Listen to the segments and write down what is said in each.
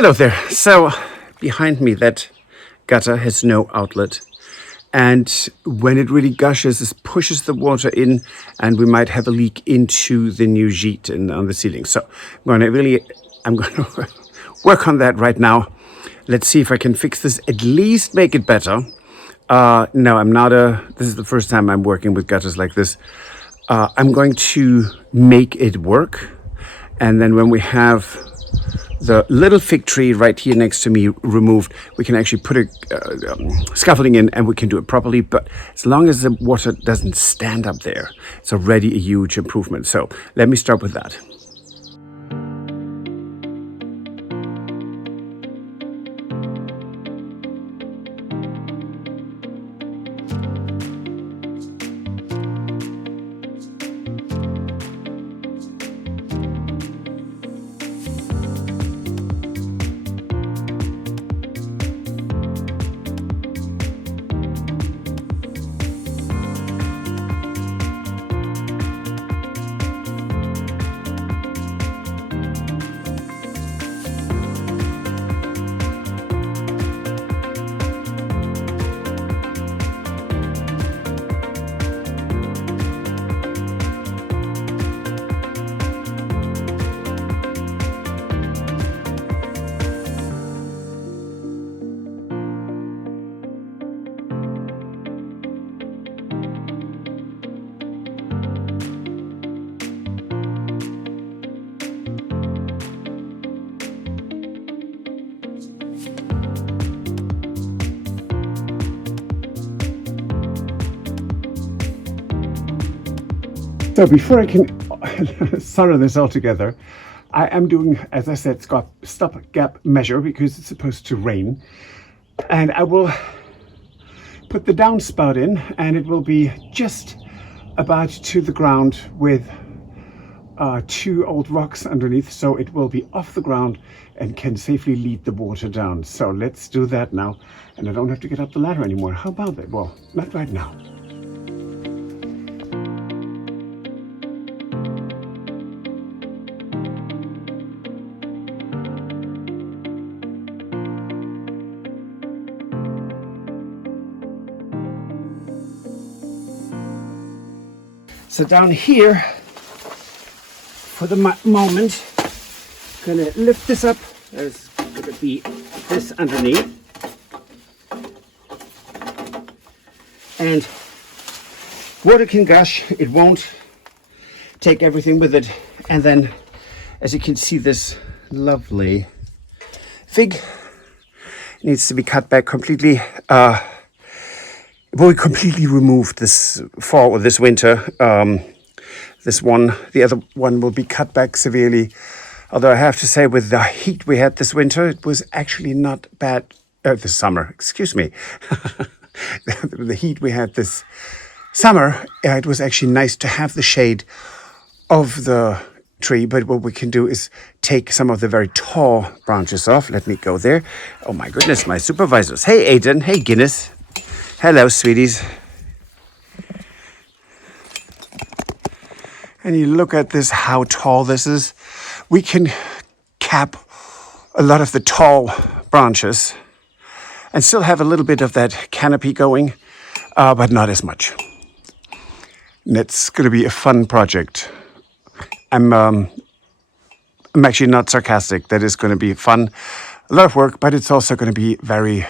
Hello there. So behind me, that gutter has no outlet. And when it really gushes, it pushes the water in and we might have a leak into the new gîte on the ceiling. So I'm going to work on that right now. Let's see if I can fix this, at least make it better. No, this is the first time I'm working with gutters like this. I'm going to make it work. And then when we have the little fig tree right here next to me removed, we can actually put a scaffolding in and we can do it properly. But as long as the water doesn't stand up there, it's already a huge improvement. So let me start with that. So before I can solder this all together, I am doing, as I said, stop-gap measure because it's supposed to rain. And I will put the downspout in and it will be just about to the ground with two old rocks underneath. So it will be off the ground and can safely lead the water down. So let's do that now. And I don't have to get up the ladder anymore. How about that? Well, not right now. So down here, for the moment, I'm gonna lift this up. There's gonna be this underneath. And water can gush, it won't take everything with it. And then, as you can see, this lovely fig needs to be cut back completely. Well, we completely removed this fall or this winter. The other one will be cut back severely. Although I have to say, with the heat we had this winter, it was actually not bad. This summer, excuse me. The heat we had this summer, it was actually nice to have the shade of the tree. But what we can do is take some of the very tall branches off. Let me go there. Oh my goodness, my supervisors. Hey, Aiden. Hey, Guinness. Hello, sweeties. And you look at this, how tall this is. We can cap a lot of the tall branches and still have a little bit of that canopy going, but not as much. And it's going to be a fun project. I'm actually not sarcastic. That is going to be fun. A lot of work, but it's also going to be very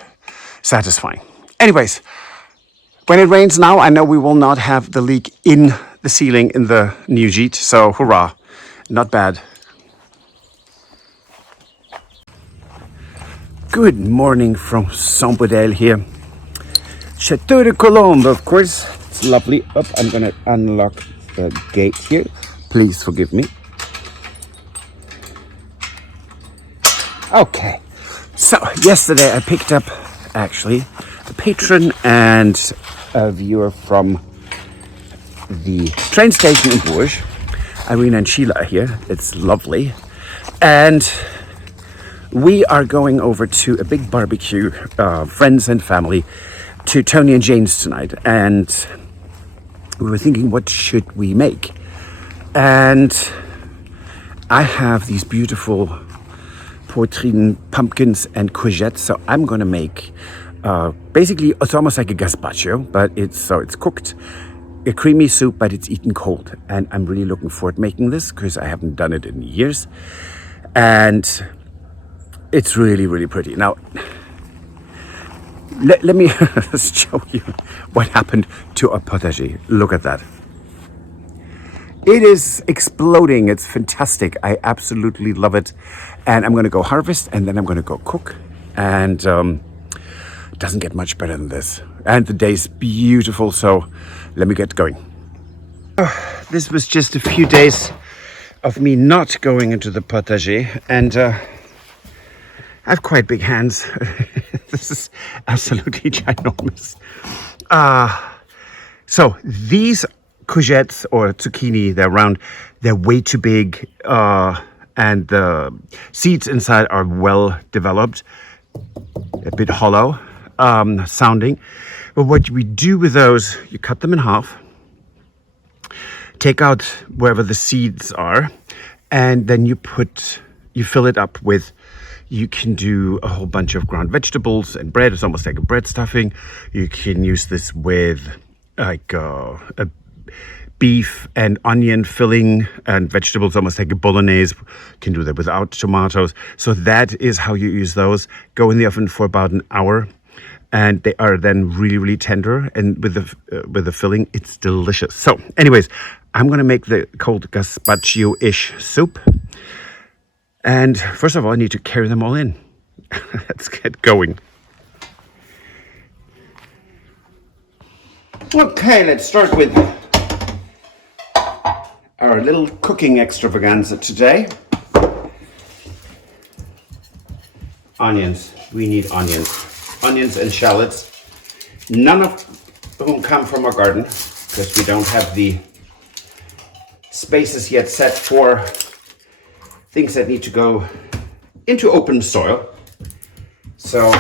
satisfying. Anyways, when it rains now, I know we will not have the leak in the ceiling in the new gîte, so hurrah, not bad. Good morning from Saint-Baudel here. Chateau de Colombe, of course. It's lovely. Oh, I'm going to unlock the gate here. Please forgive me. Okay, so yesterday I picked up actually a patron and a viewer from the train station in Bourges. Irene and Sheila are here. It's lovely. And we are going over to a big barbecue, friends and family, to Tony and Jane's tonight. And we were thinking, what should we make? And I have these beautiful poitrine, pumpkins, and courgettes. So I'm gonna make basically it's almost like a gazpacho, but it's cooked, a creamy soup, but it's eaten cold. And I'm really looking forward to making this because I haven't done it in years, and it's really, really pretty. Now, let me show you what happened to our potager. Look at that. It is exploding. It's fantastic. I absolutely love it. And I'm going to go harvest, and then I'm going to go cook. And it doesn't get much better than this. And the day's beautiful, so let me get going. This was just a few days of me not going into the potager, and I have quite big hands. This is absolutely ginormous. So these courgettes or zucchini, they're round, they're way too big, and the seeds inside are well developed, a bit hollow sounding. But what we do with those, you cut them in half, take out wherever the seeds are, and then you fill it up with, you can do a whole bunch of ground vegetables and bread. It's almost like a bread stuffing. You can use this with like a beef and onion filling and vegetables, almost like a bolognese. You can do that without tomatoes. So that is how you use those. Go in the oven for about an hour, and they are then really, really tender. And with the filling, it's delicious. So anyways, I'm going to make the cold gazpacho-ish soup. And first of all, I need to carry them all in. Let's get going. Okay, let's start with our little cooking extravaganza today. Onions. We need onions. Onions and shallots. None of whom come from our garden because we don't have the spaces yet set for things that need to go into open soil. So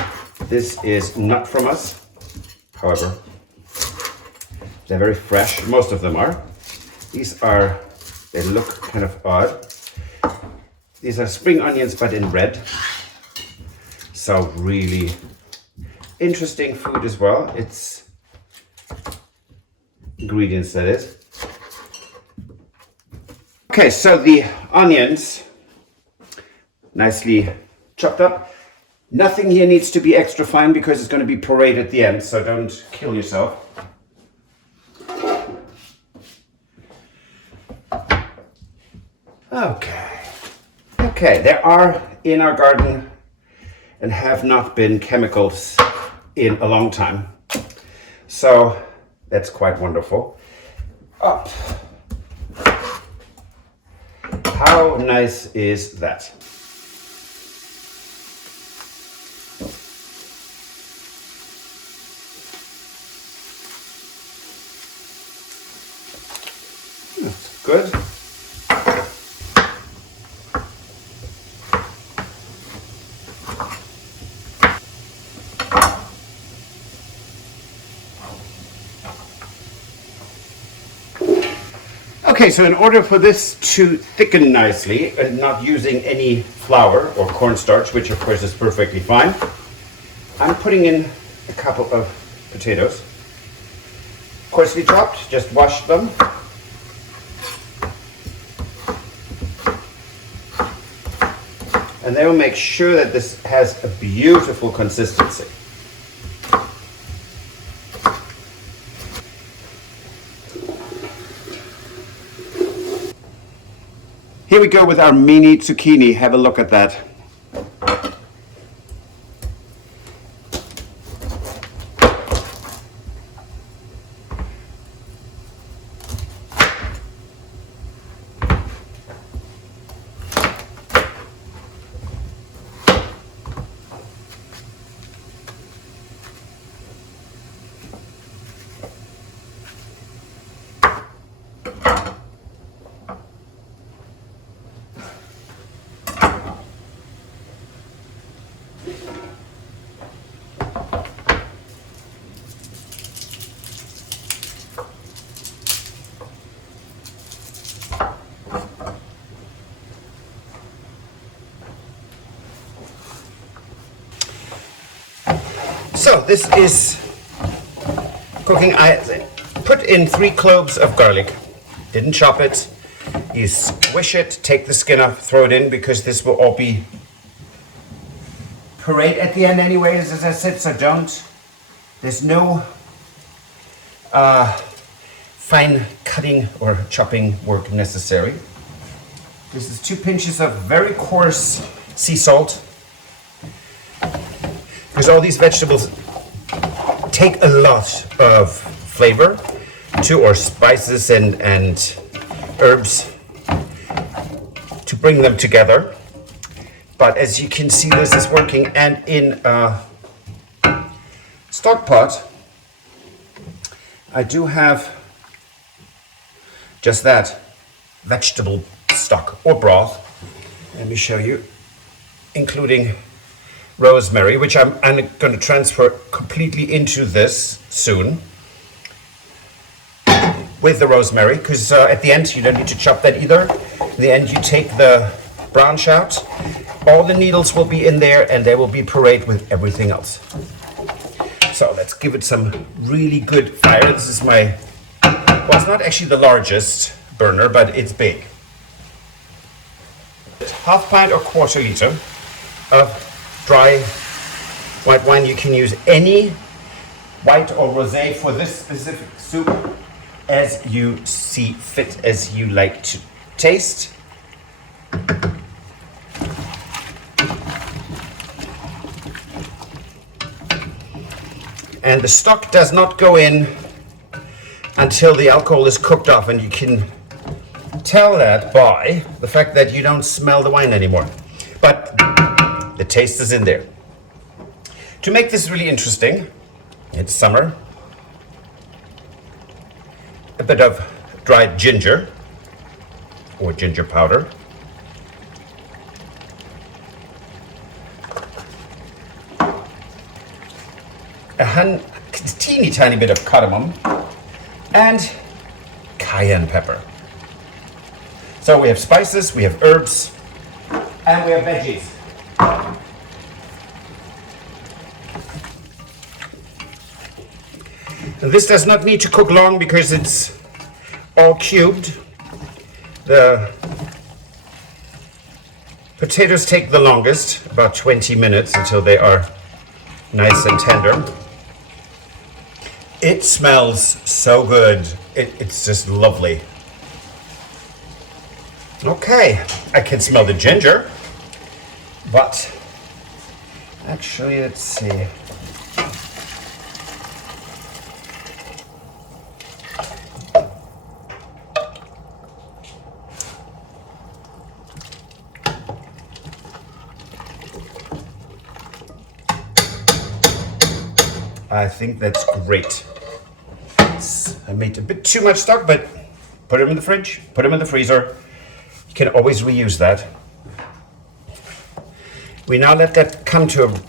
this is not from us. However, they're very fresh. Most of them are. They look kind of odd. These are spring onions, but in red. So really interesting food as well. It's ingredients, that is. Okay, so the onions, nicely chopped up. Nothing here needs to be extra fine because it's going to be pureed at the end, so don't kill yourself. Okay, there are in our garden and have not been chemicals in a long time. So that's quite wonderful. Up. How nice is that? That's good. Okay, so in order for this to thicken nicely and not using any flour or cornstarch, which of course is perfectly fine, I'm putting in a couple of potatoes. Coarsely chopped, just wash them. And they will make sure that this has a beautiful consistency. Here we go with our mini zucchini. Have a look at that. this is cooking. I put in 3 cloves of garlic. Didn't chop it. You squish it, take the skin off, throw it in, because this will all be pureed at the end anyways, as I said, so there's no fine cutting or chopping work necessary. This is 2 pinches of very coarse sea salt, because all these vegetables take a lot of flavor too, or spices and herbs to bring them together. But as you can see, this is working. And in a stock pot, I do have just that, vegetable stock or broth. Let me show you, including rosemary, which I'm going to transfer completely into this soon with the rosemary, because at the end you don't need to chop that either. In the end you take the branch out, all the needles will be in there, and they will be pureed with everything else. So let's give it some really good fire. This is my, well, it's not actually the largest burner, but it's big. Half pint or quarter liter of dry white wine. You can use any white or rosé for this specific soup as you see fit, as you like to taste. And the stock does not go in until the alcohol is cooked off, and you can tell that by the fact that you don't smell the wine anymore, but the taste is in there. To make this really interesting, it's summer, a bit of dried ginger or ginger powder, a teeny tiny bit of cardamom, and cayenne pepper. So we have spices, we have herbs, and we have veggies. And this does not need to cook long because it's all cubed. The potatoes take the longest, about 20 minutes, until they are nice and tender. It smells so good. It's just lovely. Okay, I can smell the ginger, but actually, let's see. I think that's great. I made a bit too much stock, but put them in the fridge, put them in the freezer. You can always reuse that. We now let that come to a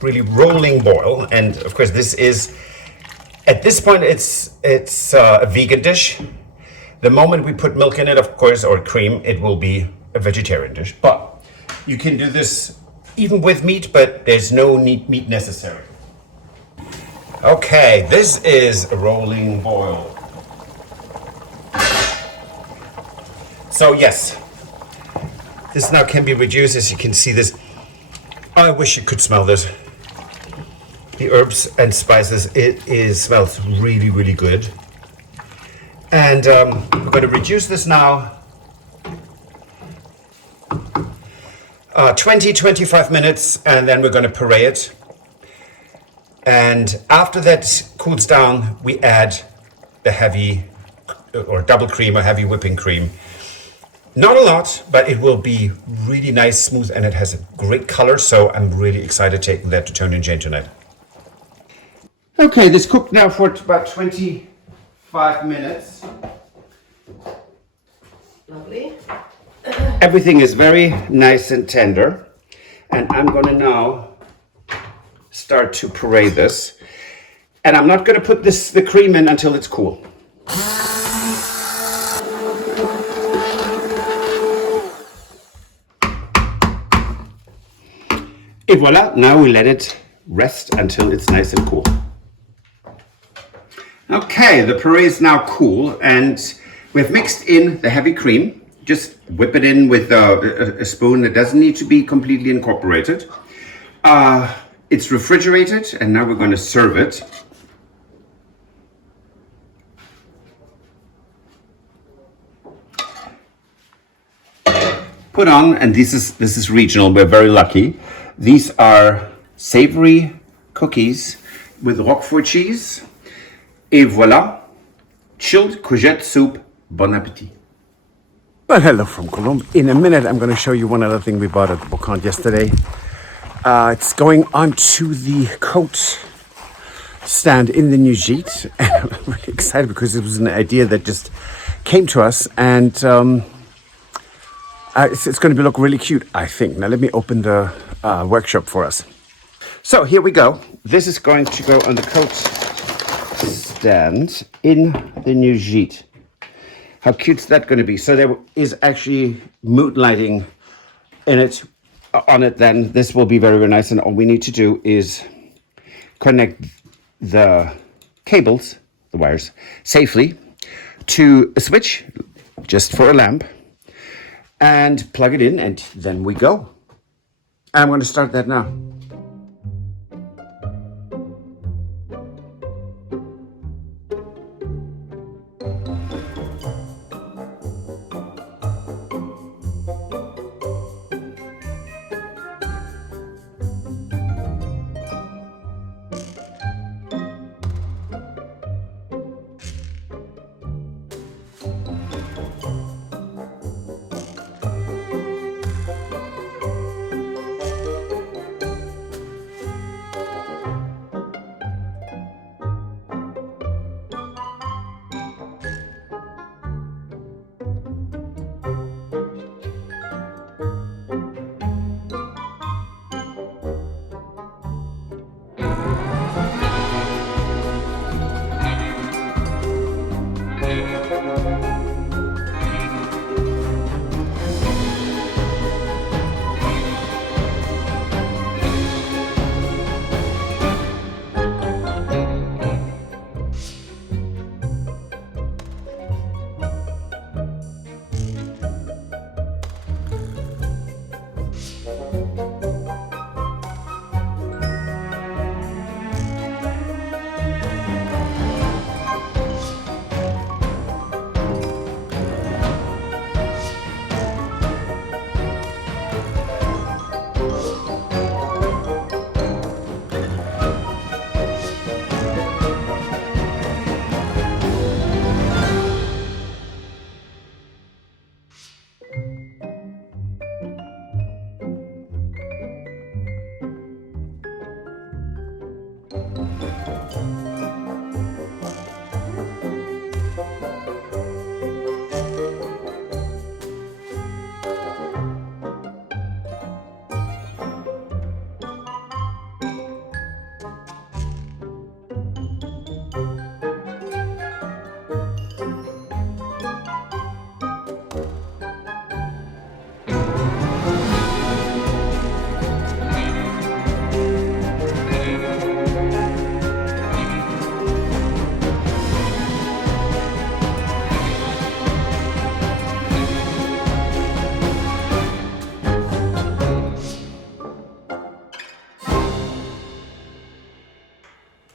really rolling boil, and of course this is, at this point it's a vegan dish. The moment we put milk in it, of course, or cream, it will be a vegetarian dish. But you can do this even with meat, but there's no meat necessary. Okay, this is a rolling boil. So yes, this now can be reduced. As you can see this, I wish you could smell this. The herbs and spices, smells really, really good. And we're going to reduce this now 20-25 minutes, and then we're going to puree it. And after that cools down, we add the heavy or double cream or heavy whipping cream. Not a lot, but it will be really nice, smooth, and it has a great color. So I'm really excited taking that to Tony and Jane tonight. Okay, this cooked now for about 25 minutes. Lovely. Everything is very nice and tender. And I'm going to now start to puree this, and I'm not going to put the cream in until it's cool. Et voila, now we let it rest until it's nice and cool. Okay, the puree is now cool and we've mixed in the heavy cream. Just whip it in with a spoon. It doesn't need to be completely incorporated. It's refrigerated and now we're going to serve it. Put on, and this is regional, we're very lucky. These are savory cookies with Roquefort cheese. Et voilà, chilled courgette soup. Bon appetit. Well, hello from Cologne. In a minute, I'm going to show you one other thing we bought at the brocante yesterday. It's going onto the coat stand in the new gîte. And I'm really excited because it was an idea that just came to us, and it's going to look really cute, I think. Now, let me open the workshop for us. So here we go. This is going to go on the coat stand in the new gîte. How cute is that going to be? So there is actually mood lighting in it, on it. Then this will be very, very nice. And all we need to do is connect the cables, the wires, safely to a switch, just for a lamp, and plug it in, and then we go. I'm going to start that now.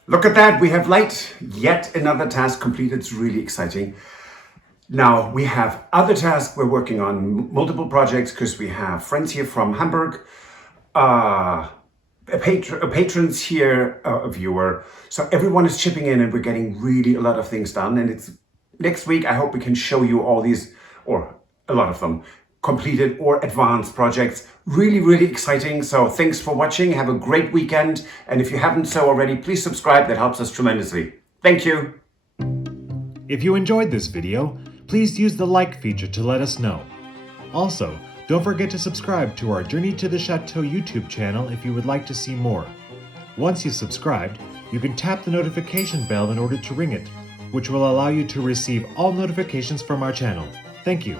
Look at that, we have light. Yet another task completed. It's really exciting. Now we have other tasks we're working on, multiple projects, because we have friends here from Hamburg, patrons here, a viewer. So everyone is chipping in and we're getting really a lot of things done. And it's next week, I hope we can show you all these, or a lot of them, completed or advanced projects. Really, really exciting. So thanks for watching. Have a great weekend. And if you haven't so already, please subscribe. That helps us tremendously. Thank you. If you enjoyed this video, please use the like feature to let us know. Also, don't forget to subscribe to our Journey to the Chateau YouTube channel if you would like to see more. Once you've subscribed, you can tap the notification bell in order to ring it, which will allow you to receive all notifications from our channel. Thank you.